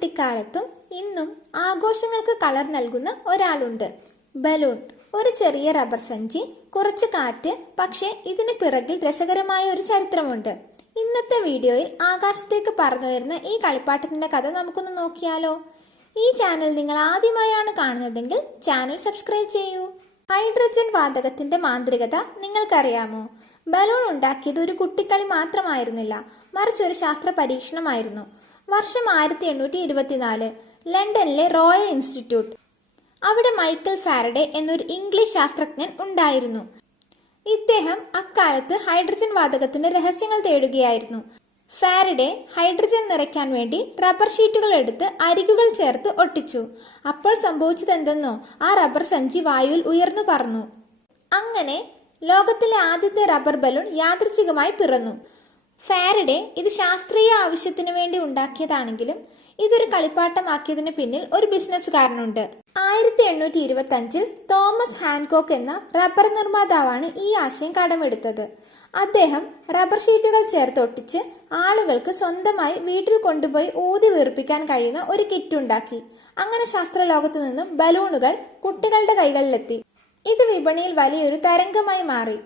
കുട്ടിക്കാലത്തും ഇന്നും ആഘോഷങ്ങൾക്ക് കളർ നൽകുന്ന ഒരാളുണ്ട്. ബലൂൺ. ഒരു ചെറിയ റബ്ബർ സഞ്ചി, കുറച്ച് കാറ്റ്. പക്ഷേ ഇതിന് പിറകിൽ രസകരമായ ഒരു ചരിത്രമുണ്ട്. ഇന്നത്തെ വീഡിയോയിൽ ആകാശത്തേക്ക് പറന്നുയരുന്ന ഈ കളിപ്പാട്ടത്തിന്റെ കഥ നമുക്കൊന്ന് നോക്കിയാലോ? ഈ ചാനൽ നിങ്ങൾ ആദ്യമായാണ് കാണുന്നതെങ്കിൽ ചാനൽ സബ്സ്ക്രൈബ് ചെയ്യൂ. ഹൈഡ്രജൻ വാതകത്തിന്റെ മാന്ത്രികത നിങ്ങൾക്കറിയാമോ? ബലൂൺ ഉണ്ടാക്കിയത് ഒരു കുട്ടിക്കളി മാത്രമായിരുന്നില്ല, മറിച്ച് ഒരു ശാസ്ത്ര പരീക്ഷണമായിരുന്നു. വർഷം 1824, ലണ്ടനിലെ റോയൽ ഇൻസ്റ്റിറ്റ്യൂട്ട്. അവിടെ മൈക്കൽ ഫാരഡെ എന്നൊരു ഇംഗ്ലീഷ് ശാസ്ത്രജ്ഞൻ ഉണ്ടായിരുന്നു. ഇദ്ദേഹം അക്കാലത്ത് ഹൈഡ്രജൻ വാതകത്തിന്റെ രഹസ്യങ്ങൾ തേടുകയായിരുന്നു. ഫാരഡെ ഹൈഡ്രജൻ നിറയ്ക്കാൻ വേണ്ടി റബ്ബർ ഷീറ്റുകൾ എടുത്ത് അരികുകൾ ചേർത്ത് ഒട്ടിച്ചു. അപ്പോൾ സംഭവിച്ചതെന്തെന്നോ, ആ റബ്ബർ സഞ്ചി വായുവിൽ ഉയർന്നു പറന്നു. അങ്ങനെ ലോകത്തിലെ ആദ്യത്തെ റബ്ബർ ബലൂൺ യാദൃച്ഛികമായി പിറന്നു. ഫാരഡെ ഇത് ശാസ്ത്രീയ ആവശ്യത്തിന് വേണ്ടി ഉണ്ടാക്കിയതാണെങ്കിലും ഇതൊരു കളിപ്പാട്ടമാക്കിയതിന് പിന്നിൽ ഒരു ബിസിനസ്സുകാരനുണ്ട്. 1825 തോമസ് ഹാൻകോക്ക് എന്ന റബ്ബർ നിർമ്മാതാവാണ് ഈ ആശയം കടമെടുത്തത്. അദ്ദേഹം റബ്ബർ ഷീറ്റുകൾ ചേർത്തൊട്ടിച്ച് ആളുകൾക്ക് സ്വന്തമായി വീട്ടിൽ കൊണ്ടുപോയി ഊതി വീർപ്പിക്കാൻ കഴിയുന്ന ഒരു കിറ്റ് ഉണ്ടാക്കി. അങ്ങനെ ശാസ്ത്രലോകത്തു നിന്നും ബലൂണുകൾ കുട്ടികളുടെ കൈകളിലെത്തി. ഇത് വിപണിയിൽ വലിയൊരു തരംഗമായി മാറി.